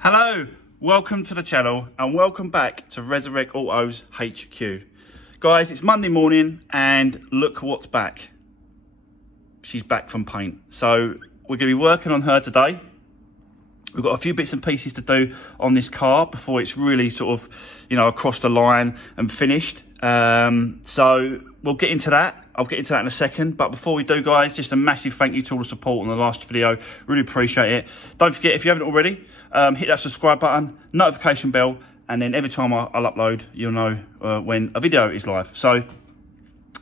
Hello, welcome to the channel and welcome back to Resurrect Autos HQ. Guys, it's Monday morning and look what's back. She's back from paint. So we're going to be working on her today. We've got a few bits and pieces to do on this car before it's really sort of, you know, across the line and finished. So we'll get into that. I'll get into that in a second. But before we do, guys, just a massive thank you to all the support on the last video. Really appreciate it. Don't forget, if you haven't already, hit that subscribe button, notification bell, and then every time I'll upload, you'll know when a video is live. So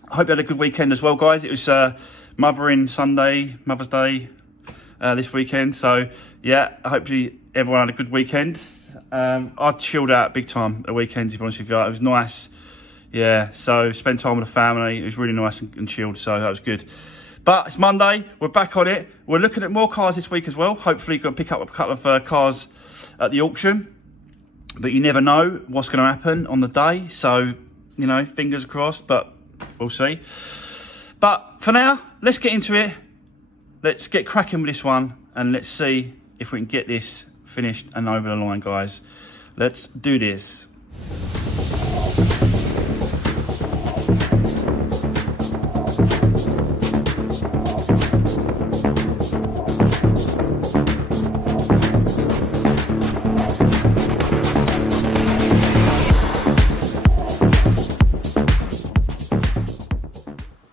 I hope you had a good weekend as well, guys. It was Mother's Day this weekend. So yeah, hopefully everyone had a good weekend. I chilled out big time at the weekend, to be honest with you. It was nice. Yeah, so spent time with the family. It was really nice and chilled, so that was good. But it's Monday, we're back on it. We're looking at more cars this week as well. Hopefully going to pick up a couple of cars at the auction. But you never know what's going to happen on the day. So, you know, fingers crossed, but we'll see. But for now, let's get into it. Let's get cracking with this one. And let's see if we can get this finished and over the line, guys. Let's do this.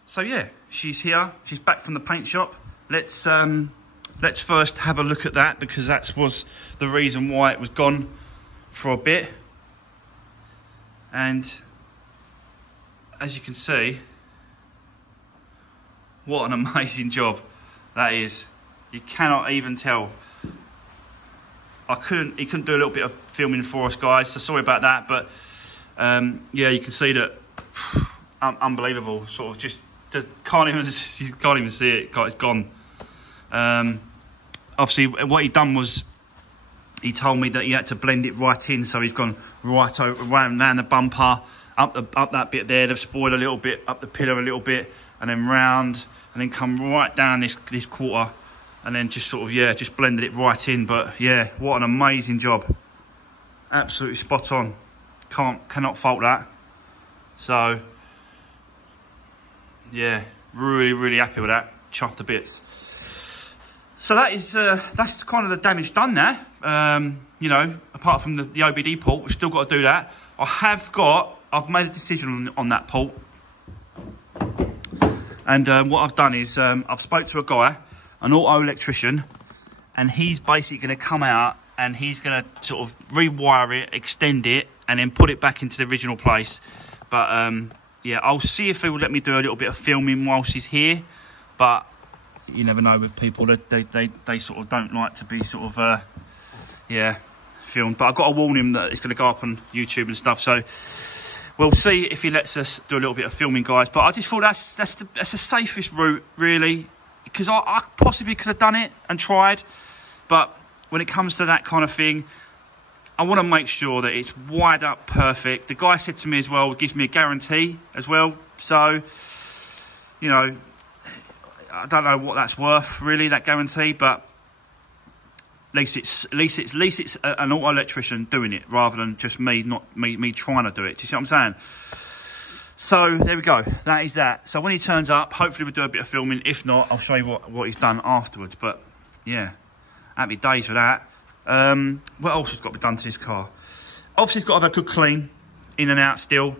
So yeah, she's here. She's back from the paint shop. Let's first have a look at that, because that was the reason why it was gone for a bit. And as you can see, what an amazing job that is. You cannot even tell. He couldn't do a little bit of filming for us, guys, so sorry about that. But yeah, you can see that unbelievable. Sort of just you can't even see it. It's gone. Obviously, what he done was he told me that he had to blend it right in, so he's gone right over, around the bumper, up that bit there, the spoiler a little bit, up the pillar a little bit, and then round, and then come right down this quarter, and then just sort of, yeah, just blended it right in. But yeah, what an amazing job. Absolutely spot on. Cannot fault that. So yeah, really happy with that. Chuffed to bits. So that is that's kind of the damage done there. You know, apart from the OBD port, we've still got to do that. I've made a decision on that port. And what I've done is I've spoke to a guy, an auto electrician, and he's basically going to come out and he's going to sort of rewire it, extend it, and then put it back into the original place. But yeah, I'll see if he will let me do a little bit of filming whilst he's here. But you never know with people, they sort of don't like to be sort of yeah, filmed. But I've got to warn him that it's going to go up on YouTube and stuff. So we'll see if he lets us do a little bit of filming, guys. But I just thought that's the safest route, really, because I possibly could have done it and tried. But when it comes to that kind of thing, I want to make sure that it's wired up perfect. The guy said to me as well, it gives me a guarantee as well. So, you know, I don't know what that's worth, really, that guarantee, but at least it's an auto electrician doing it rather than just me trying to do it. Do you see what I'm saying? So there we go. That is that. So when he turns up, hopefully we'll do a bit of filming. If not, I'll show you what he's done afterwards. But yeah, happy days for that. What else has got to be done to this car? Obviously, it's got to have a good clean in and out still.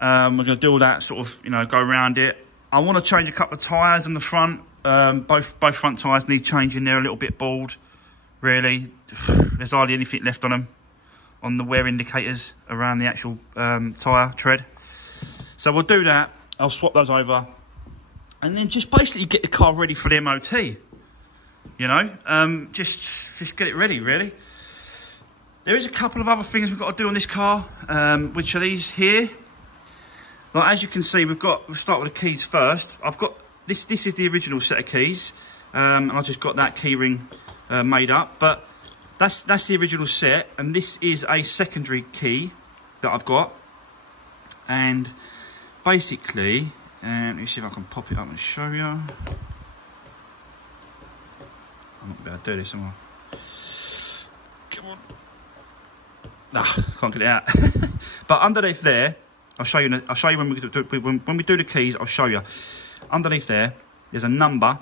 We're going to do all that, sort of, you know, go around it. I want to change a couple of tyres on the front. Both front tyres need changing. They're a little bit bald, really. There's hardly anything left on them, on the wear indicators around the actual tyre tread. So we'll do that. I'll swap those over, and then just basically get the car ready for the MOT. You know, just get it ready, really. There is a couple of other things we've got to do on this car, which are these here. Like, as you can see, we'll start with the keys first. I've got this is the original set of keys, and I just got that key ring made up. But that's the original set, and this is a secondary key that I've got. And basically, let me see if I can pop it up and show you. I'm not going to do this, am I? Come on. Nah, can't get it out. But underneath there, I'll show you when we do the keys. I'll show you. Underneath there, there's a number,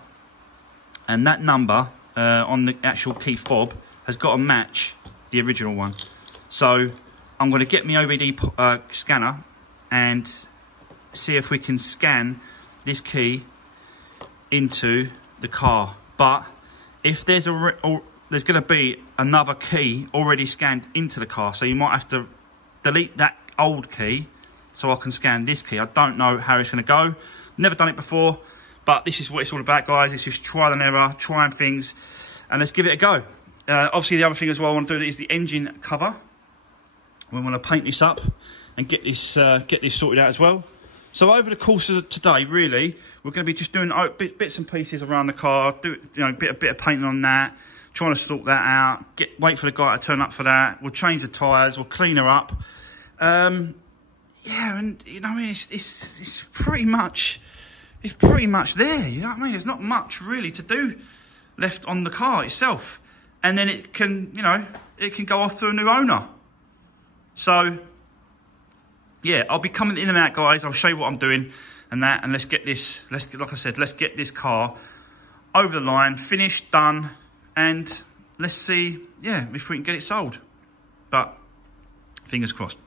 and that number on the actual key fob has got to match the original one. So I'm going to get my OBD scanner and see if we can scan this key into the car. But if there's there's going to be another key already scanned into the car, so you might have to delete that old key so I can scan this key. I don't know how it's going to go. Never done it before, but this is what it's all about, guys. It's just trial and error, trying things, and let's give it a go. Obviously, the other thing as well I want to do is the engine cover. We want to paint this up and get this sorted out as well. So over the course of today, really, we're going to be just doing bits and pieces around the car, do a bit of painting on that, trying to sort that out. Wait for the guy to turn up for that. We'll change the tyres. We'll clean her up. Yeah, and you know what I mean. It's pretty much there. You know what I mean. There's not much really to do left on the car itself, and then it can go off to a new owner. So yeah, I'll be coming in and out, guys. I'll show you what I'm doing and that, and let's get this. Like I said, let's get this car over the line, finished, done, and let's see, yeah, if we can get it sold. But fingers crossed.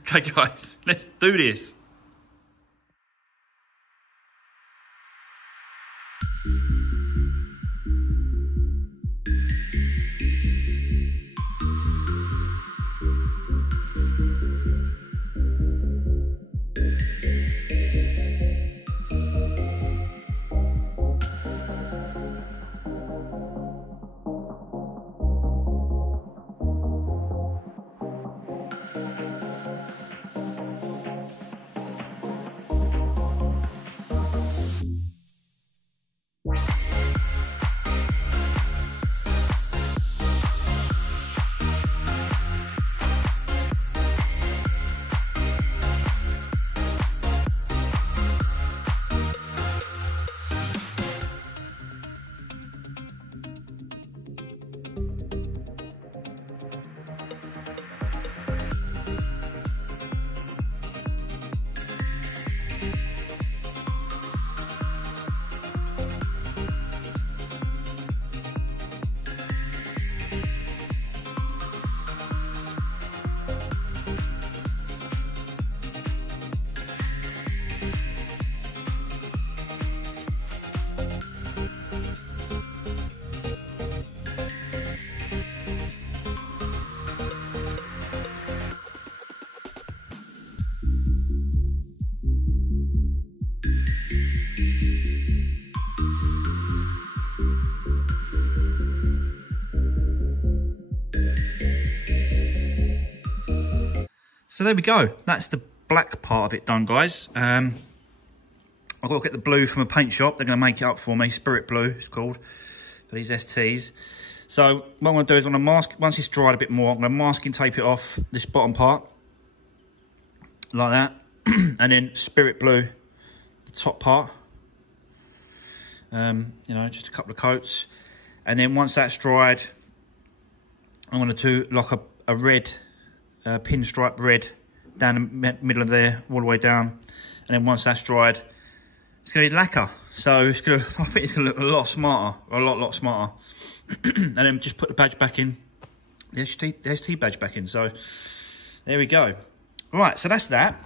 Okay, guys, let's do this. So there we go. That's the black part of it done, guys. I've got to get the blue from a paint shop. They're going to make it up for me. Spirit Blue, it's called, for these STs. So what I'm going to do is I'm going to mask, once it's dried a bit more, I'm going to masking tape it off this bottom part, like that. And then Spirit Blue, the top part. You know, just a couple of coats. And then once that's dried, I'm going to do like a red, pinstripe red down the middle of there, all the way down. And then once that's dried, it's going to be lacquer. So it's going to, I think it's going to look a lot smarter, a lot smarter. And then just put the badge back in, the ST badge back in. So there we go. Right, so that's that.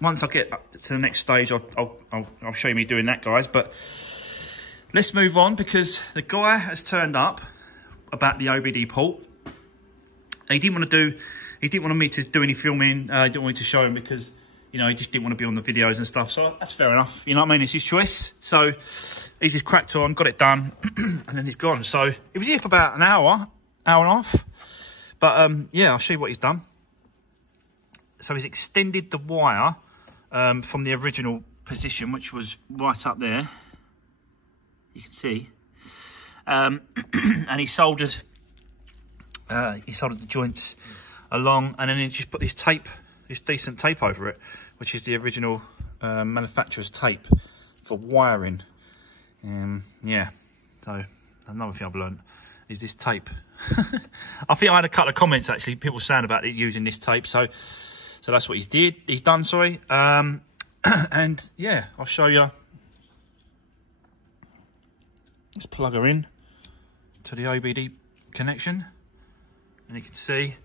Once I get up to the next stage, I'll show you me doing that, guys. But let's move on, because the guy has turned up about the OBD port. He didn't want me to do any filming. He didn't want me to show him because, you know, he just didn't want to be on the videos and stuff. So that's fair enough. You know what I mean? It's his choice. So he just cracked on, got it done, and then he's gone. So he was here for about an hour and a half. But yeah, I'll show you what he's done. So he's extended the wire from the original position, which was right up there. You can see. And he soldered the joints along, and then he just put this tape, this decent tape over it, which is the original manufacturer's tape for wiring. Yeah, so another thing I've learned is this tape. I think I had a couple of comments actually, people saying about it using this tape. So that's what he's done, sorry. And yeah, I'll show you. Let's plug her in to the OBD connection. And you can see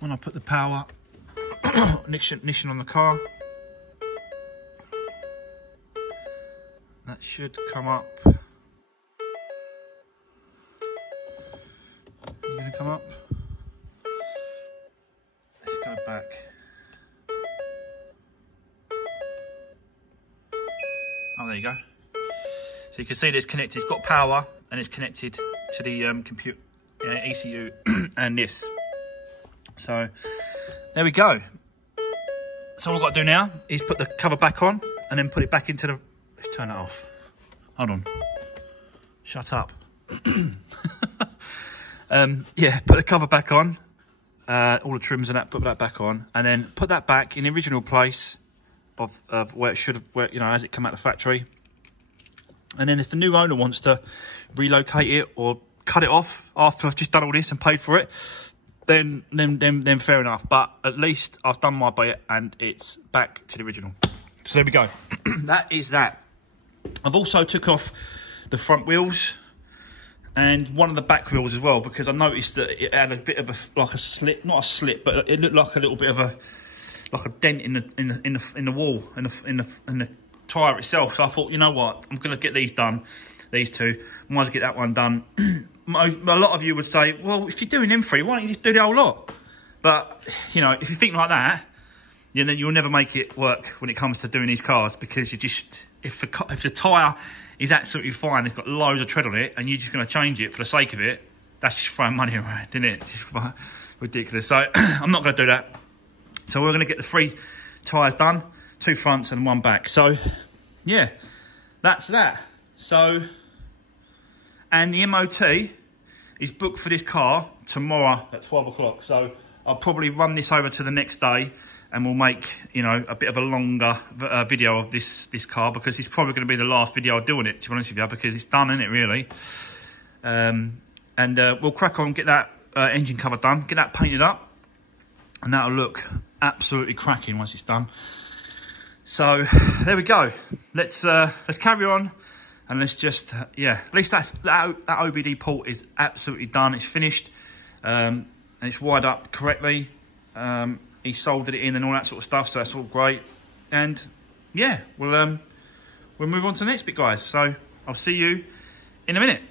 when I put the power ignition on the car, that should come up. You're gonna come up. Let's go back. Oh, there you go. So you can see that it's connected. It's got power and it's connected to the computer, ECU, and this. So there we go. So all I've got to do now is put the cover back on and then put it back into the... Let's turn it off. Hold on. Shut up. Yeah, put the cover back on. All the trims and that, put that back on. And then put that back in the original place of where it should have, where, you know, as it come out of the factory. And then if the new owner wants to relocate it or cut it off after I've just done all this and paid for it, then fair enough. But at least I've done my bit and it's back to the original. So there we go. That is that. I've also took off the front wheels and one of the back wheels as well, because I noticed that it had a bit of like a slip, not a slip, but it looked like a little bit of a dent in the wall in the tyre itself. So I thought, you know what, I'm gonna get these done, these two. Might as well get that one done. A lot of you would say, well, if you're doing them three, why don't you just do the whole lot? But you know, if you think like that, yeah, then you'll never make it work when it comes to doing these cars, because you just, if the tyre is absolutely fine, it's got loads of tread on it, and you're just going to change it for the sake of it, that's just throwing money around, isn't it? It's just ridiculous. So I'm not going to do that. So we're going to get the 3 tyres done, 2 fronts and 1 back. So yeah, that's that. So, and the MOT is booked for this car tomorrow at 12 o'clock. So I'll probably run this over to the next day, and we'll make, you know, a bit of a longer video of this car, because it's probably going to be the last video I do on it, to be honest with you, because it's done, isn't it, really? We'll crack on, get that engine cover done, get that painted up, and that'll look absolutely cracking once it's done. So there we go. Let's carry on, and let's just yeah. At least that OBD port is absolutely done. It's finished, and it's wired up correctly. He soldered it in and all that sort of stuff, so that's all great. And yeah, we'll move on to the next bit, guys. So I'll see you in a minute.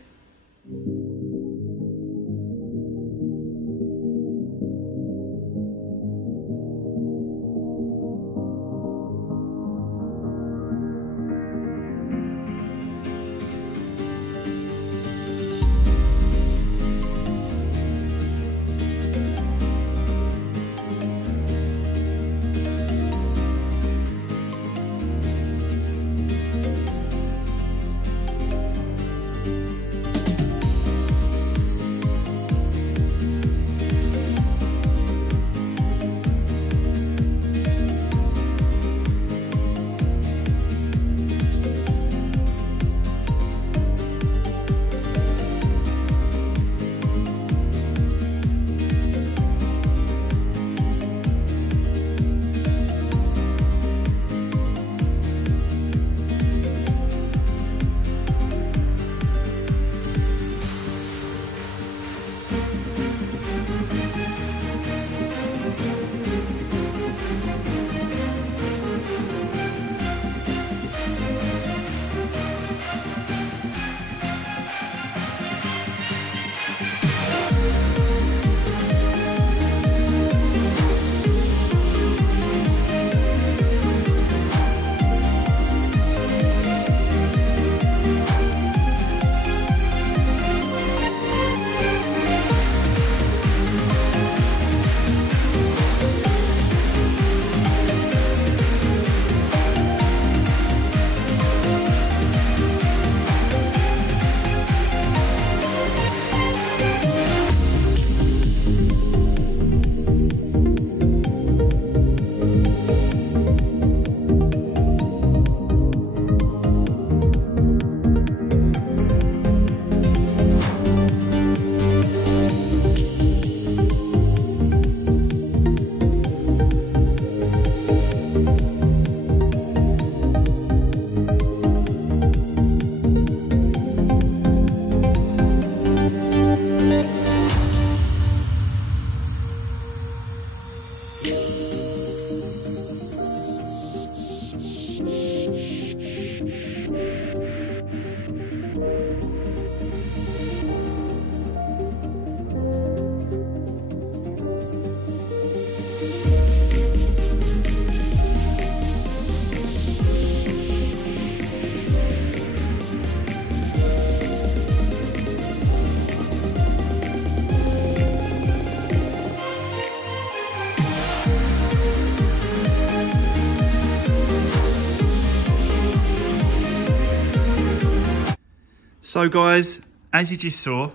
So guys, as you just saw,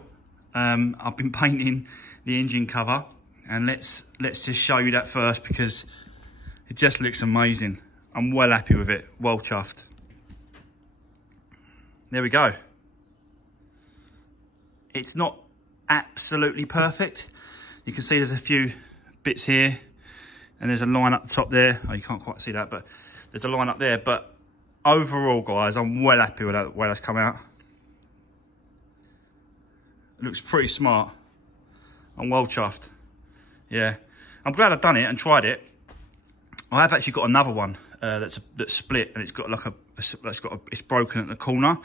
I've been painting the engine cover, and let's just show you that first because it just looks amazing. I'm well happy with it, well chuffed. There we go. It's not absolutely perfect. You can see there's a few bits here, and there's a line up the top there. Oh, you can't quite see that, but there's a line up there. But overall, guys, I'm well happy with the way that's come out. It looks pretty smart. I'm well chuffed. Yeah, I'm glad I've done it and tried it. I have actually got another one that's split, and it's got like it's broken at the corner.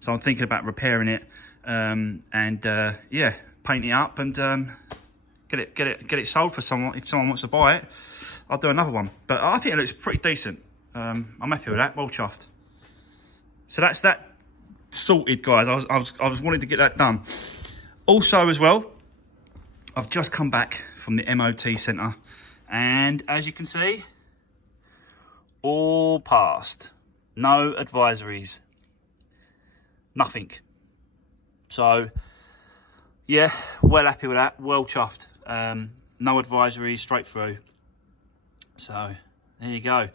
So I'm thinking about repairing it yeah, paint it up and get it sold for someone. If someone wants to buy it, I'll do another one. But I think it looks pretty decent. I'm happy with that. Well chuffed. So that's that sorted, guys. I was wanting to get that done. Also, as well, I've just come back from the MOT centre, and as you can see, all passed. No advisories. Nothing. So, yeah, well happy with that. Well chuffed. No advisories, straight through. So, there you go.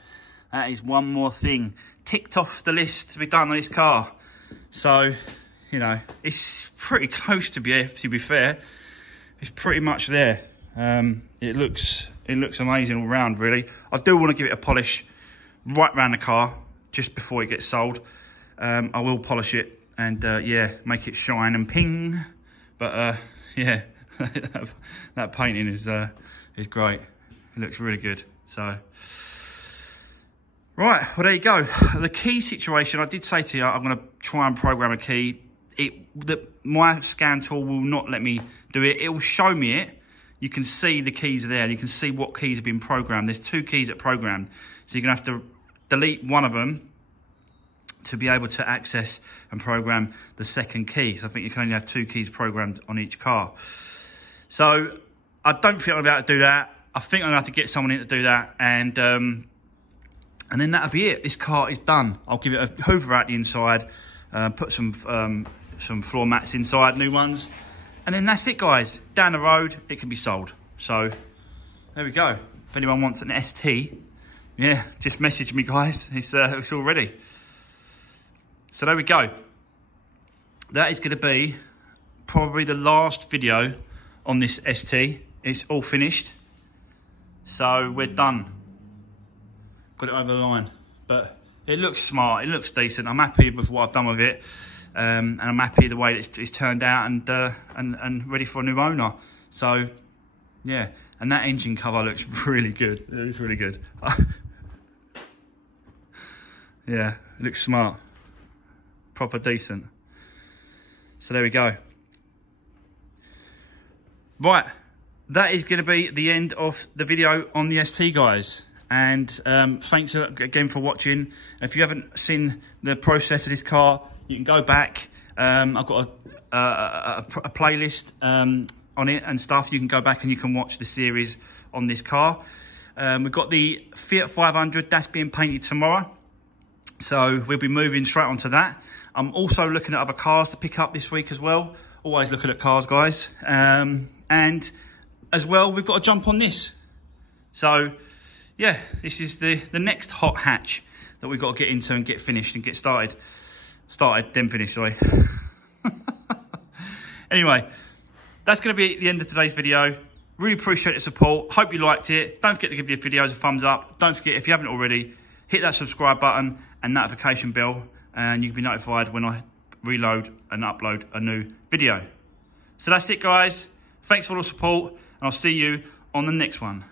That is one more thing ticked off the list to be done on this car. So, you know, it's pretty close to be fair. It's pretty much there. It looks amazing all round, really. I do want to give it a polish right round the car just before it gets sold. I will polish it and yeah, make it shine and ping. But yeah, that painting is great. It looks really good. So right, well there you go. The key situation, I did say to you, I'm going to try and program a key. My scan tool will not let me do it. It will show me it. You can see the keys are there. You can see what keys have been programmed. There's 2 keys that are programmed. So you're going to have to delete one of them to be able to access and program the second key. So I think you can only have 2 keys programmed on each car. So I don't think I'm about to do that. I think I'm going to have to get someone in to do that. And then that'll be it. This car is done. I'll give it a hoover out the inside, put some floor mats inside, new ones. And then that's it, guys. Down the road, it can be sold. So there we go. If anyone wants an ST, yeah, just message me, guys. It's all ready. So there we go. That is going to be probably the last video on this ST. It's all finished. So we're done. Got it over the line. But it looks smart. It looks decent. I'm happy with what I've done with it. And I'm happy the way it's turned out and ready for a new owner. So, yeah. And that engine cover looks really good. It looks really good. Yeah, it looks smart. Proper decent. So there we go. Right. That is going to be the end of the video on the ST, guys. And thanks again for watching. If you haven't seen the process of this car, you can go back. I've got a playlist on it and stuff. You can go back and you can watch the series on this car. We've got the Fiat 500. That's being painted tomorrow. So we'll be moving straight onto that. I'm also looking at other cars to pick up this week as well. Always looking at cars, guys. And as well, we've got to jump on this. So, yeah, this is the next hot hatch that we've got to get into and get finished and get started. Then finished, sorry. Anyway, that's going to be the end of today's video. Really appreciate the support. Hope you liked it. Don't forget to give your videos a thumbs up. Don't forget, if you haven't already, hit that subscribe button and notification bell, and you can be notified when I reload and upload a new video. So that's it, guys. Thanks for all the support, and I'll see you on the next one.